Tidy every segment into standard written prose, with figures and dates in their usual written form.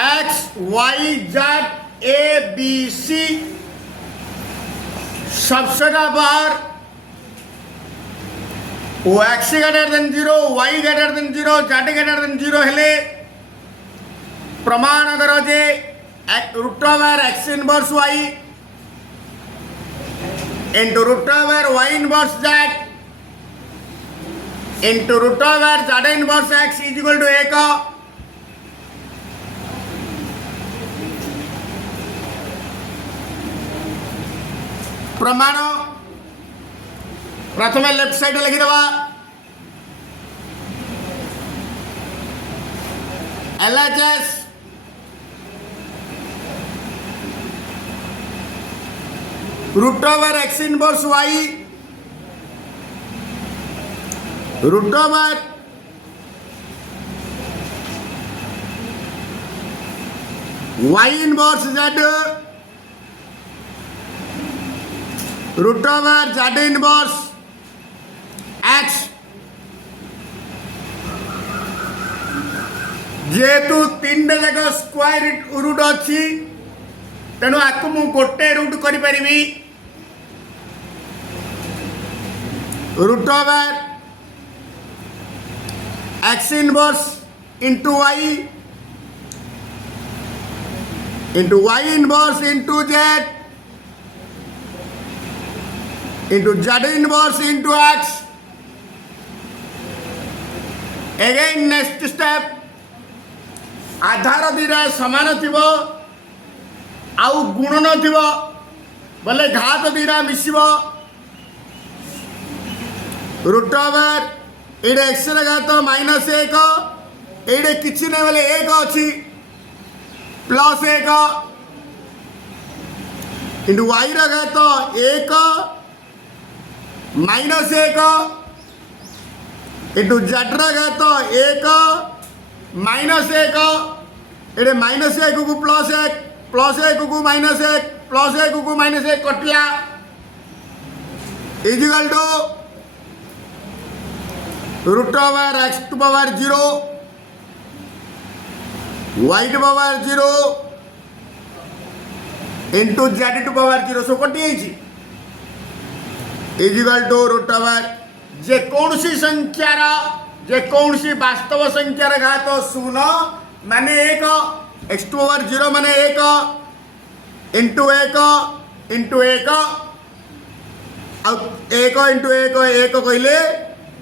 X Y Z A B C सबसेटा बार वो X greater than 0 Y greater than 0 Z greater than 0 हेले प्रमाण करो जे root over X inverse Y into root over y inverse z into root over z inverse x is equal to 1 प्रमाण प्रथम left side लिखिदेवा LHS root over X inverse Y root over Y inverse Z root over Z inverse X जेहेतु तीन जाक square root अच्छी तेणु आपको मु गोटे रूट करी root over X inverse into Y inverse into Z into Z inverse into X again next step आधार दीटा समान थिबो आउ गुण नथिबो बोले घात दीटा मिसिबो रूट ओवर एडे एक्स घात -1 एडे किछि नै बोले 1 अछि प्लस 1 इंटू वाई घात 1 -1 इंटू जेड घात 1 -1 एडे -1 को +1 +1 को -1 +1 को -1 कटिला is equal to root over X to power 0 Y to power 0 into Z to power 0 so कटि is equal to root over जेकोसी संख्यार जेकोसी वास्तव संख्यार घात 0 माने 1 एक्स टू पावर 0 माने 1 इंटू 1 इंटू 1 1 इंटू 1 1 कहले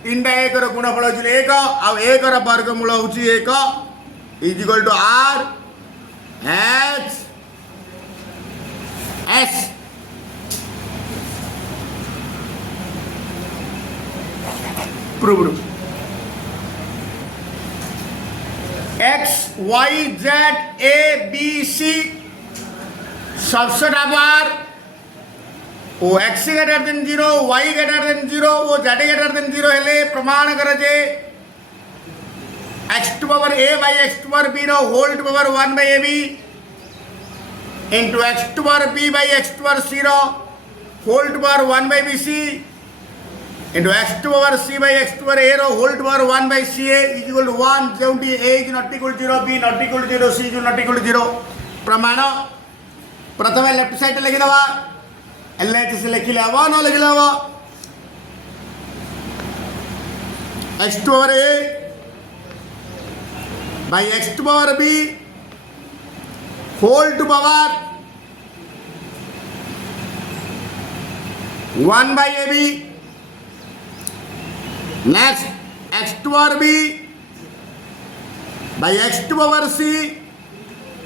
तीनटा 1 गुणफल हो 1 आउ 1 वर्गमूल हो 1 is equal to R H S proved X Y Z A B C subset बार वो X greater than 0 Y greater than 0 वो जेड ग्रेटर देन 0 हेले प्रमाण करे जे X to power A by x to power B रो whole to power 1 by A B into X to power B by x to power सी रो whole to power 1 bye B C into X to power C by x to power A रो whole to power 1 by C A is equal to 1 जेउटी A is not equal to 0 B not equal to 0 C is not equal to 0 प्रमाण प्रथम left side लिखि दवा LHS लिखिले हम न लिखिले हम x to power A by x to power b whole to power 1 by A b next x to power B by x to power सी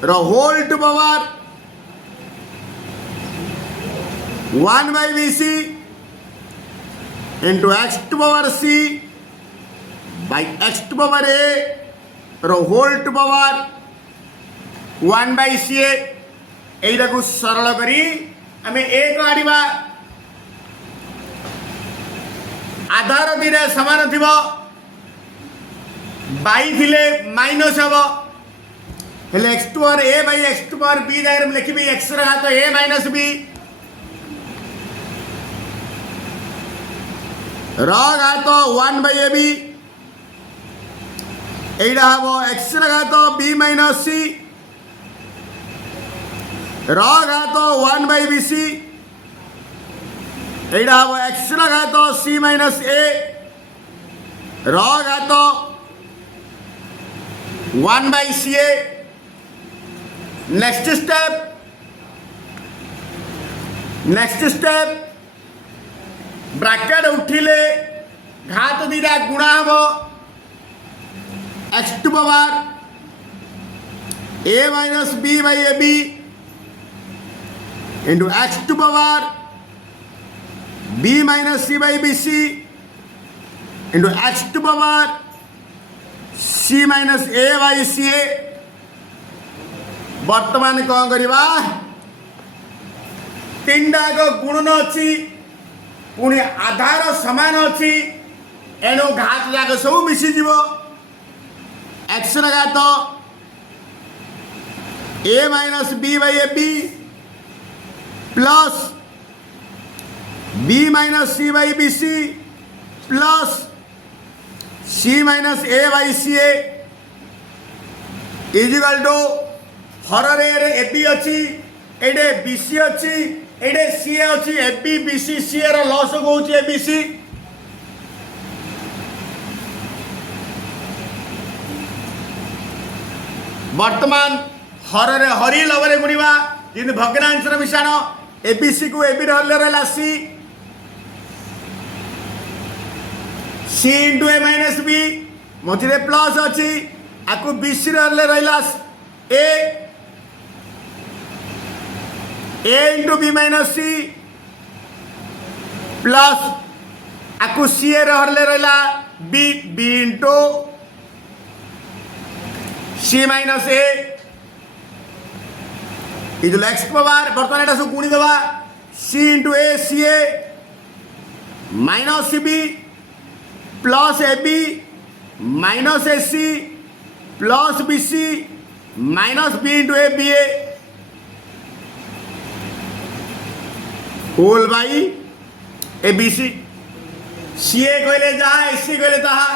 रो whole to power 1 by bc into x to power c by x to power a रो whole to power 1 by ca एटा को सरल करी आमे a को आडिबा आधार दिरे समान थिबो by थिले माइनस हबो हेले x to power a by x to power b दायर में लिखिबी x रा घात a minus b घात 1 बाय ए बी एटा हम एक्स घात बी माइनस सी र घात 1/BC एटा हम x घात c माइनस a र घात 1/CA। नेक्स्ट स्टेप ब्रैकेट उठिले घात दीटा गुणा हम x to power a minus b by ab into x to power b minus c by bc into x to power c minus a by ca। वर्तमान कौन करवा तीन टाक गुणन अच्छी पुणी आधार समान अच्छी एणु घात जाक सब मिसीज एक्स घात a minus b by ab plus b minus c by bc plus c minus a by ca is equal to हर रे ab अच्छी एडे bc अच्छी एडे सी अच्छी ab bc सी रो लॉस को होची abc। वर्तमान हर रे हरि लवरे गुणिबा जिन भग्नांशर मिश्रण abc को ab रहले रहला c into a minus b मझे प्लस अच्छी आपको bc रहले रहला a into b minus c plus आपको c रहले रहला b into c minus a इधर एक्स पावर बर्तमान एटा सब गुणी देवा c into a c a minus b plus ab minus ac plus bc minus b into a ba whole by abc c a कहले जहाँ ac कहले ताहा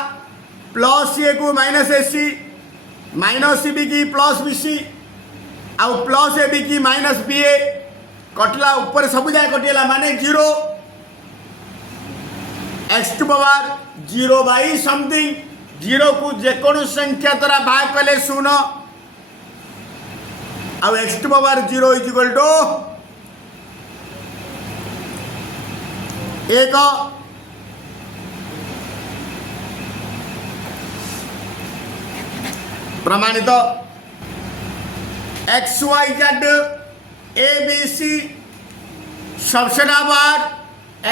प्लस सी ए को minus ac minus C B की plus bc आउ plus ab की minus ba कटला ऊपर सब जाए कटिला माने 0 X to power 0 by something 0 को जेकोन संख्या द्वारा भाग कले 0 आउ X to power 0 is equal to 1 प्रमाणित X Y Z A B C subset आबार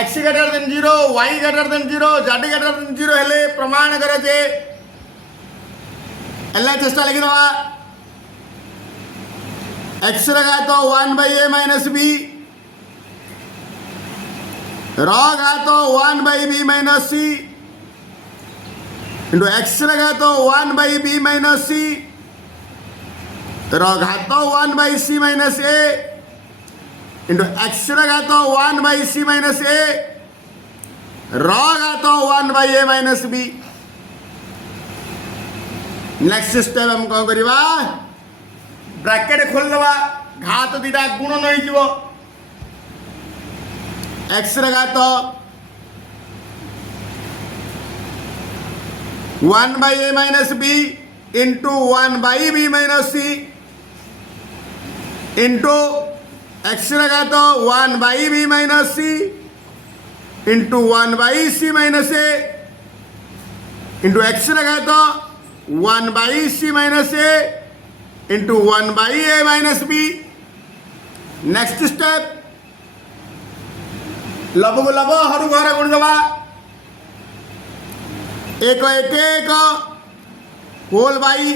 X greater than 0 Y greater than 0 Z greater than 0 हेले प्रमाण करे जे एल्ला चेष्टा लिखि दवा एक्स घात 1/a माइनस b र घात 1/b minus c into x घात 1/b माइनस c र घात 1/c minus a into x घात 1/c माइनस a र घात 1/a minus b। Next step हम कौन करवा ब्रैकेट खोल दवा घात दीटा गुणन हो एक्स घात 1/a minus b into 1/b minus c into x घात 1/b minus c into 1/c minus a into x घात 1/c minus a into 1/a minus b। Next step लब को लब हरु घर गुण दवा 1 1 1 whole by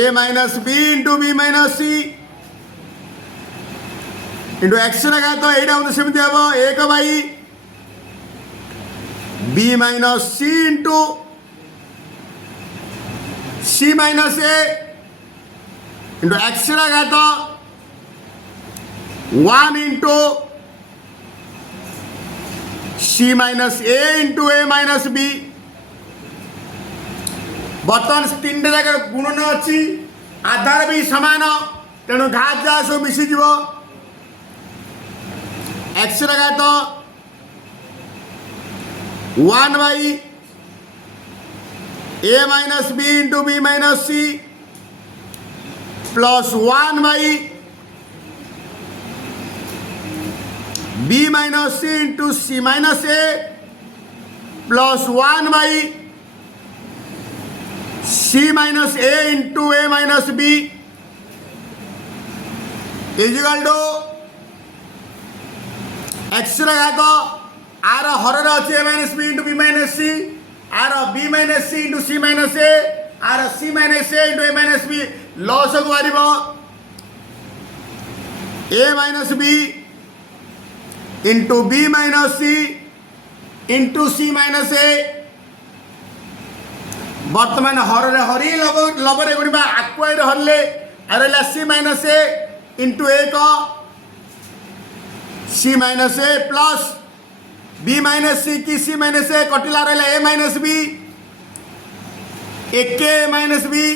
a minus b into b minus c into x घात एटा सेमती हम 1 by b minus c into c minus a into x घात 1 into c minus a into a minus b। बर्तमान तीन जगह गुणन अच्छी आधार भी सामान तेणु घात जहाँ सब मिसीज एक्स घात 1 by A minus B into B minus C plus 1 by B minus C into C minus A plus 1 by C minus A into A minus B is equal to X घात आर हर अच्छे A minus B into B minus C आर B minus C into C minus A आर C minus A into A minus B लॉस को बाहर A minus B into B minus C into C minus ए बर्तमान हर हरी लबरे गुणा आक्वायर हरले are C minus A into एक सी minus A plus B minus सी की सी minus ए कटिला रहा ए minus B एक ए माइनस बी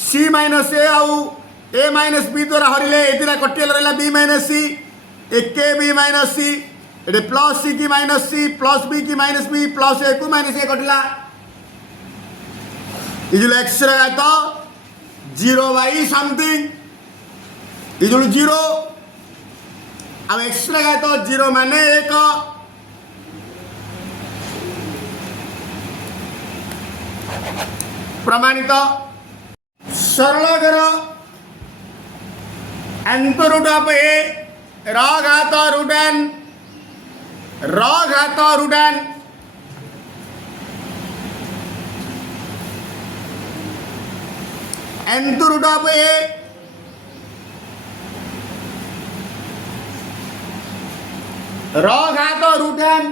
सी माइनस ए आउ ए माइनस बी द्वारा हरिले ये कटिला रहा बी माइनस सी एक ए बी माइनस सी ये प्लस सी की माइनस सी प्लस बी की माइनस बी प्लस ए को माइनस ए कटिला इजुल एक्स घात 0 बाई समथिंग इजुल 0 अब एक्स घात 0 माने 1 प्रमाणित सरल कर nth रूट ऑफ ए र घात रूट एन र घात root N nth root of ए र घात रूट एन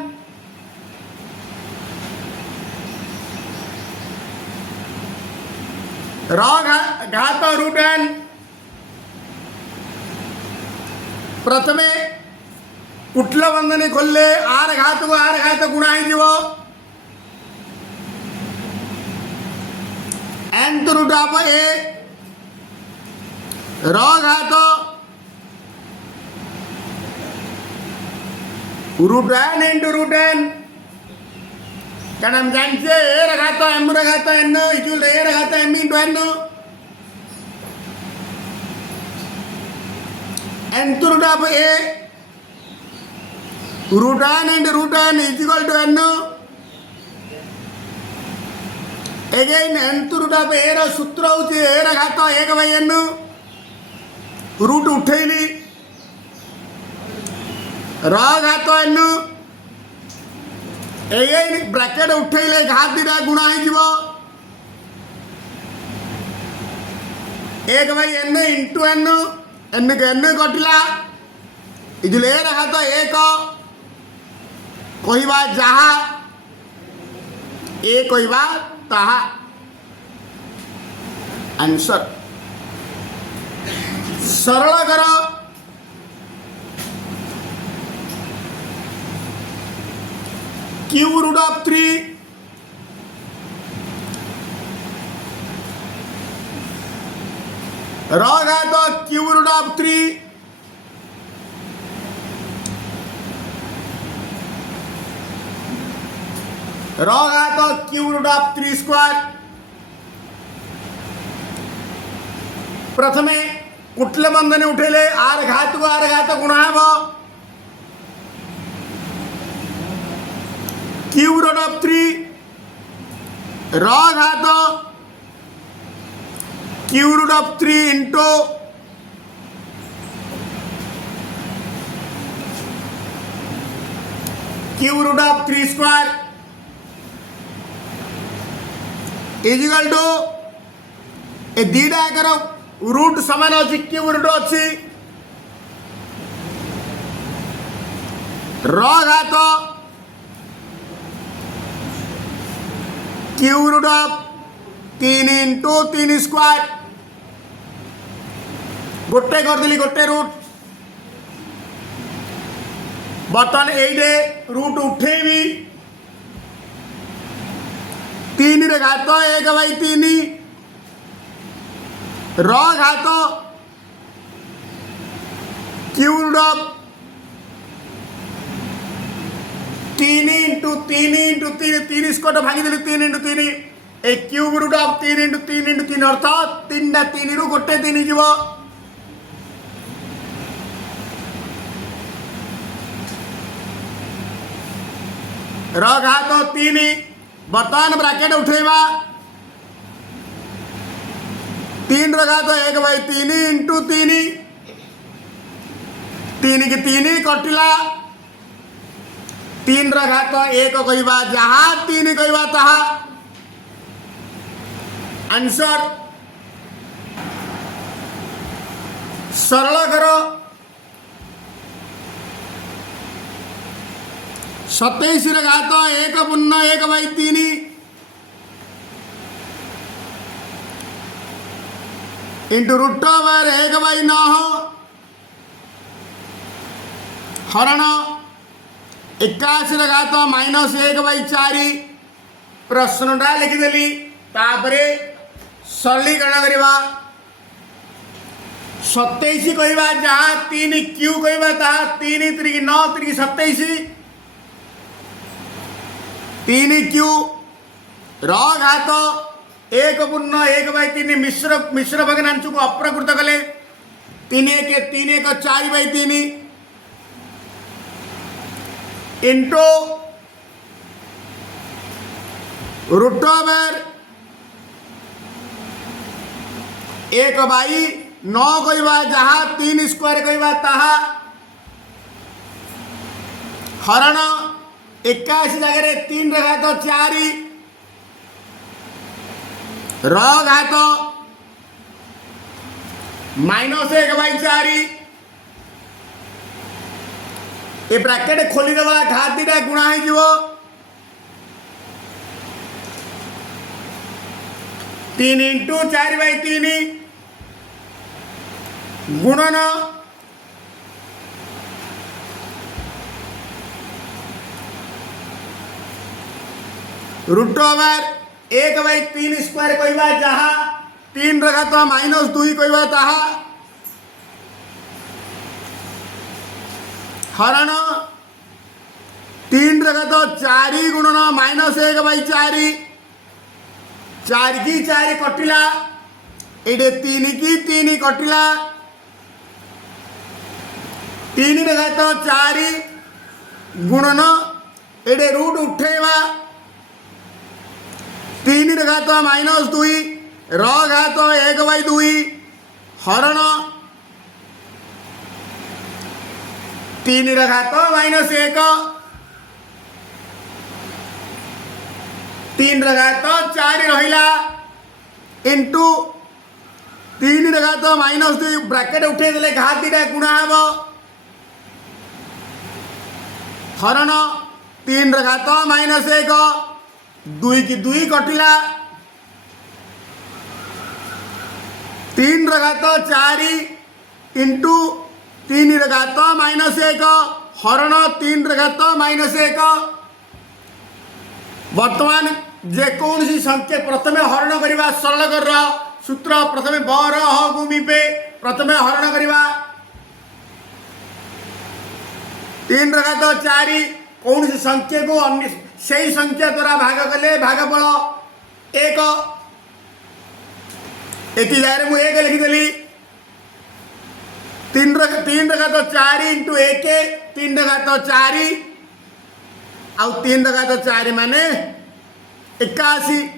र घात रूट एन प्रथमे कुठलं बंधने खोलले आर घात को आर घात गुणा nth रूट ऑफ ए र घात root N into root n कारण हम जानते ए घात एम घात एन इक्वल ए घात M into N nth root of A root N into root N equal to N again nth root of A रो सूत्र होची ए घात 1 बाई एन रूट उठेली र घात एन एगेन ब्रैकेट उठेले घात दिटा गुणा हो 1 by n into n n के एन कटिला इजुले घात 1 कहवा जहा ए कहवा ताहा आंसर सरल कर क्यू रूट ऑफ 3 र घात क्यू रूट ऑफ 3 र घात क्यू रूट ऑफ 3 स्क्वायर प्रथमे कुठले बंधने उठेले आर घात को आर घात गुणा हम क्यू रूट ऑफ 3 र घात cube root of 3 into cube root of 3 square is equal to A दीटा आकर रूट समान अच्छी क्यू रूट अच्छी र घात cube root of 3 into 3 square गोटे करदेली गोटे रूट बर्तमान ये रूट उठेबी 3 रे घात 1 बाई 3 र घात cube root of 3 into 3 into 3 3 square भागी देली 3 इंटू 3 ए cube root of 3 into 3 into 3 अर्थात 3 टा 3 रु गोटे 3 जीव र घात 3 बर्तमान ब्राकेट उठेबा 3 र घात 1/3 इंटू 3 3 की 3 कटिला 3 र घात 1 कहवा जहाँ 3 कहवा ताहा आंसर सरल करो 27 रे घात 1/1/3 इंटू रूट ओवर 1/9 हरण 81 रे घात -1/4 प्रश्नटा लिखिदेली तापरे सरलीकरण करवा 27 कहवा जहाँ 3 क्यू कहवा ताहा 3 3 9 3 27 3 क्यू र घात 1/1/3 मिश्र भग्नांश को अप्रकृत कले 3 1 3 1 4/3 इंटू रूट ओवर 1/9 कहवा जहाँ 3 स्क्वायर कहवा ताहा हरण 81 जगह 3 र घात 4 र घात -1/4 ए ब्रैकेट खोली दबा घात दीटा गुणा हो जीवो 3 इंटू 4/3 गुणन रूट ओवर 1/3 स्क्वायर कहवा जहाँ 3 र घात -2 कहवा ताहा हरण 3 र घात 4 गुणन -1/4 4 की 4 कटिला एडे 3 की 3 कटिला 3 र घात 4 गुणन एडे रूट उठेवा 3 र घात -2 र घात 1/2 हरण 3 र घात -1 3 र घात 4 रहिला इंटू 3 र घात -2 ब्रैकेट उठे देले घात दीटा गुणा हबो हरण 3 र घात -1 2 की 2 कटिला 3 र घात 4 इंटू 3 र घात -1 हरण 3 र घात -1 वर्तमान जेकोसी संख्या प्रथमे हरण करवा सरल कर सूत्र प्रथमे बर ह भूमि पे प्रथमे हरण करवा 3 र घात 4 कौन सी संख्या को अन्य से संख्या द्वारा भाग कले भागफल 1 एति जारे मु 1 लिखिदेली 3 र घात 4 इंटू 1 3 र घात 4 आउ 3 र घात 4 माने 81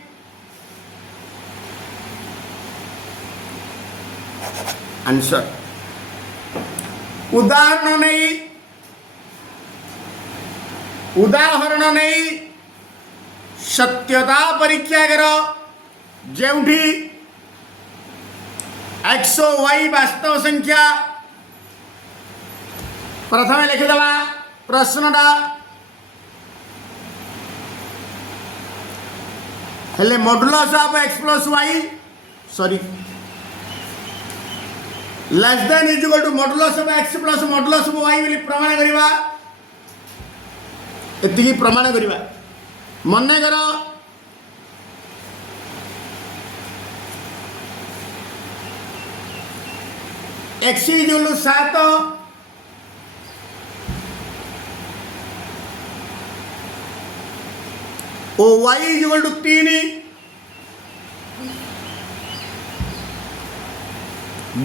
आंसर उदाहरण नहीं सत्यता परीक्षा कर जेउठी एक्स वाई वास्तव संख्या प्रथम लिखिदेवा प्रश्नटा हेले modulus of x plus y sorry less than is equal to modulus of x plus modulus of y बोली प्रमाण करवा एतिकी प्रमाण करवा मन कर x इक्वल टू 7 और y equal to 3।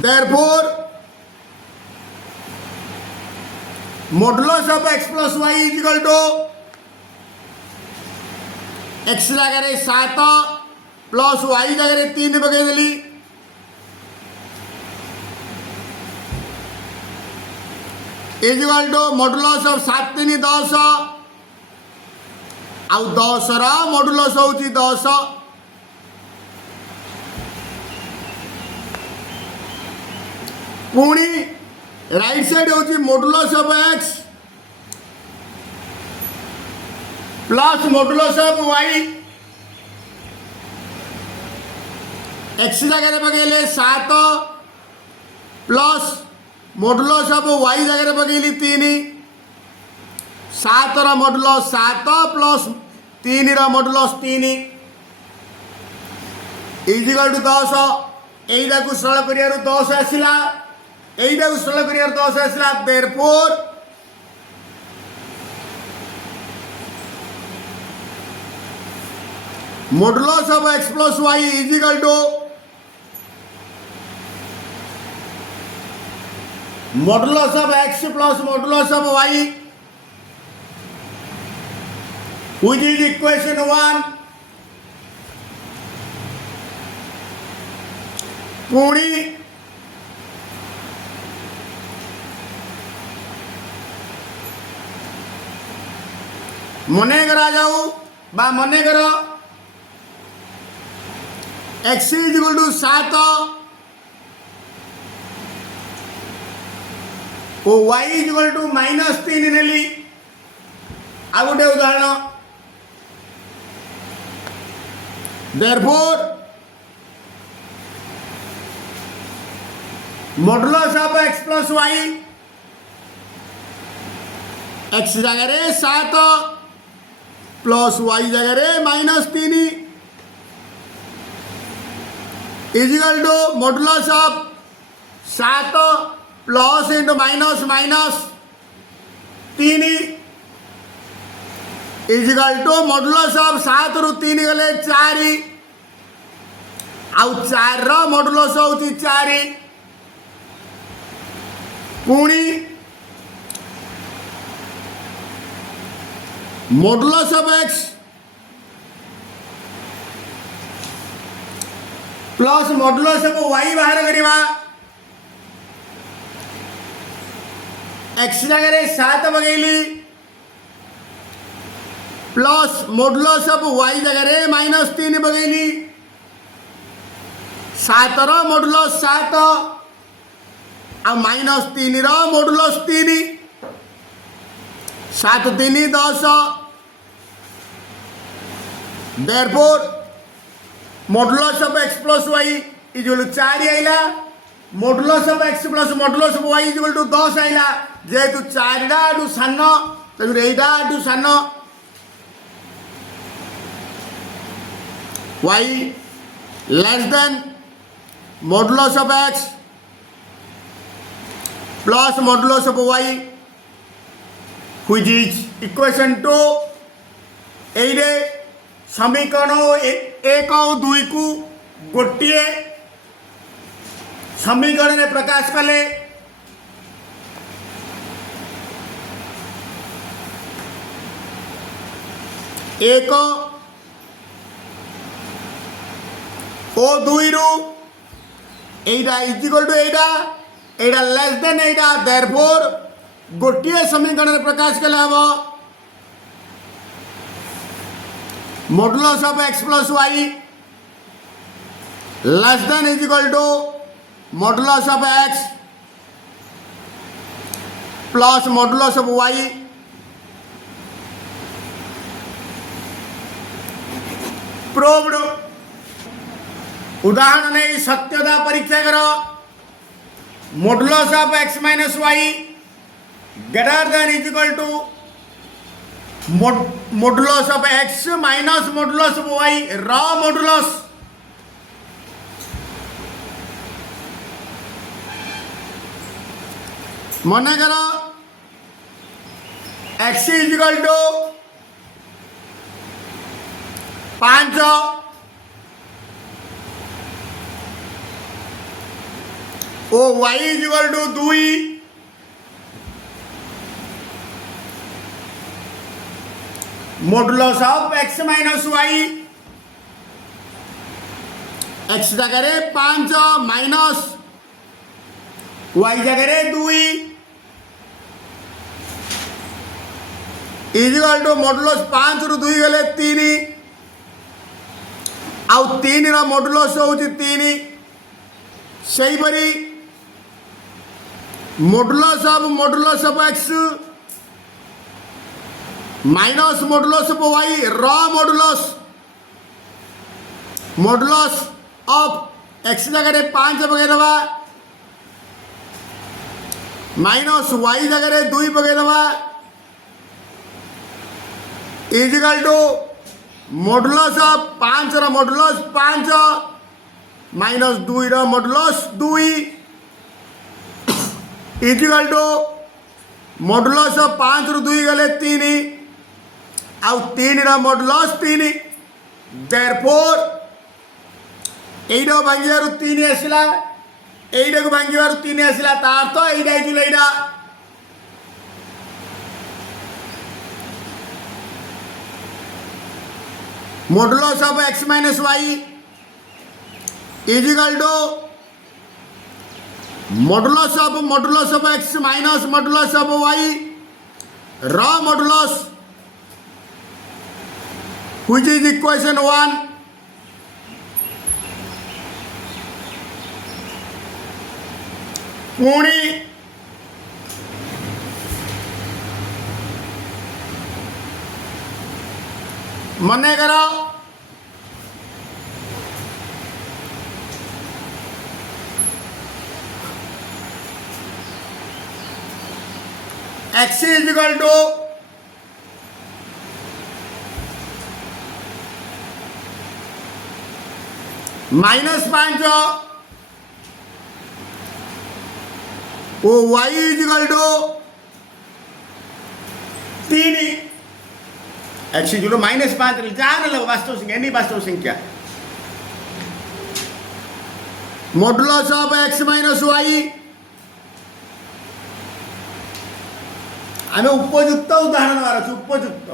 Therefore, modulus of x plus y is equal to x ଜାଗାରେ 7 plus y ଜାଗାରେ 3 ପକେଇଦେଲି। is equal to modulus of 7 3 10 ଆଉ 10 ର modulus ହେଉଛି 10। पुणी राइट साइड होची modulus of x plus modulus of y। x जगह पकेले 7 plus modulus of y जगह पकेली 3। 7 रा मॉडुलस 7 प्लस 3 रा मॉडुलस 3 इज इक्वल टू 10। एइटा को सरल करियारो 10 आसिला, एइटा को सरल करियारो 10 आसिला। Therefore modulus of x plus y is equal to modulus of x plus modulus of y which is equation 1। पुणी मने करा जाऊ बा मने कर x इज इक्वल टू 7 और y इज इक्वल टू -3 नेली। आ गोटे उदाहरण। Therefore modulus of x plus y x जगह 7 प्लस y जगह -3 is equal to modulus of 7 plus into minus minus 3 is equal to modulus of 7 रु 3 गले 4 आउ 4 रो मॉडुलस होची 4। पुणी modulus of x plus modulus of y बाहर करिवा। x जगह 7 पकेली प्लस मॉडुलस ऑफ y जगह -3 पकेली। 7 रो मॉडुलस 7 आ -3 रो modulus 3। 7 3 10। Therefore modulus of x plus y is equal to 4 आइला। Modulus of x plus modulus of y is equal to 10 आइला। जेहेतु 4 टा आडू सान तेणु एइटा आडू सान y less then modulus of x plus modulus of y which is equation 2। एइरे समीकरण 1 और 2 को गोटे समीकरण में प्रकाश कले। एक ओ 2 रु एइटा इज इक्वल टू एइटा लेस देन एइटा। देयरफॉर गोटे समीकरण में प्रकाश कले हम modulus of x plus y less than is equal to modulus of x plus modulus of y। Proved. उदाहरण नहीं सत्यता परीक्षा करो। Modulus of x minus y greater than is equal to modulus of x minus modulus of y रॉ modulus. ମନେକର x is equal to 5 ଓ y is equal two 2 modulus of x minus y x जगह 5 minus y जगह 2 is equal to modulus 5 रु 2 गले 3 आउ 3 रा modulus होउची 3 सही परी modulus of x minus modulus of y रॉ मॉडुलस ऑफ x जगह 5 पकड़ दबा माइनस y जगह 2 पकड़ दबा इजिकल टू मॉडुलस ऑफ 5 रा मॉडुलस 5 माइनस 2 रा modulus 2 is equal to modulus of 5 रु 2 गले 3 आउ 3 रा मॉडुलस 3 देयरफॉर एइडो भांगिबारु 3 आसिला एइडो को भांगिबारु 3 आसिला तार तो एइडा इजुल एइडा modulus of x minus y is equal to modulus of x minus modulus of y रॉ मॉडुलस which is equation 1 पुणी मने करो x is equal to -5 O y is equal to 3 x is equal to -5 जान लो वास्तव संख्या नहीं वास्तव संख्या modulus of x minus y आम उपयुक्त उदाहरण मार उपयुक्त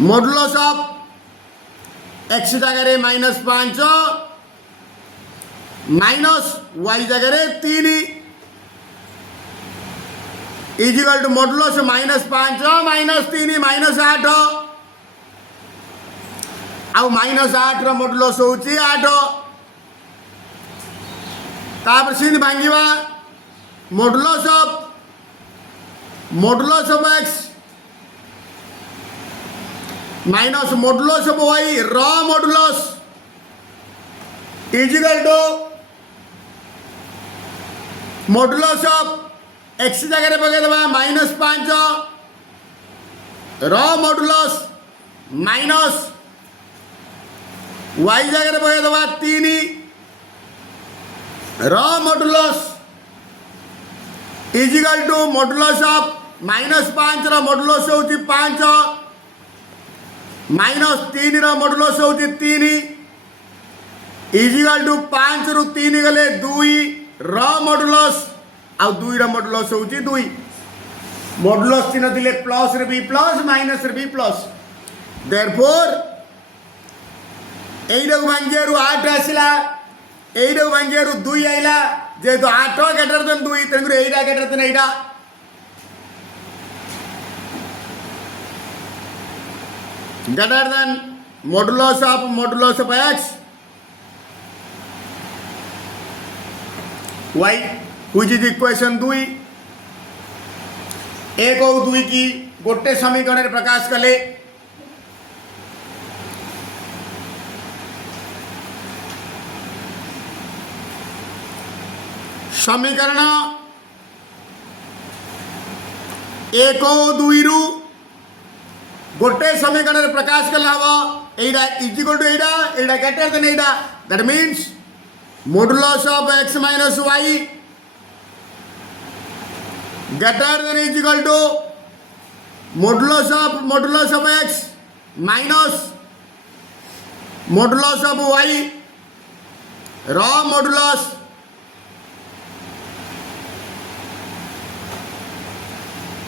मॉडुलस ऑफ x जगह -5 माइनस y जगह 3 इजिकल टू मॉडुलस -5 माइनस 3 -8 आउ -8 रा मॉडुलस होची 8 तापर सिन भांगिबा modulus of x minus modulus of y रॉ modulus is equal to modulus of x जगह पकड़ दबा -5 रॉ मॉडुलस माइनस y जगह पकड़ दबा 3 रॉ modulus is equal to modulus of -5 रा मॉडुलस होची 5 माइनस 3 रा मॉडुलस होची 3 इजिकल टू 5 रु 3 गले 2 रॉ मॉडुलस आ 2 रा मॉडुलस होची 2 मॉडुलस चिन्ह दिले प्लस रे बी प्लस माइनस रे बी प्लस देयरफॉर एइडो भांगियारु 8 आसिला एइडो भांगियारु 2 आइला जे तो 8 ग्रेटर देन 2 तेनु एइडा ग्रेटर देन एइडा greater than modulus of x y which is equation 2 एक और 2 की गोटे समीकरण प्रकाश कले समीकरण 1 और 2 रु गोटे समीकरण प्रकाश कला हम एटा equal to Etah greater than Etah that means modulus of x minus y greater than is equal to modulus of x minus modulus of y raw modulus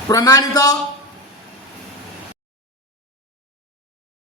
प्रमाणित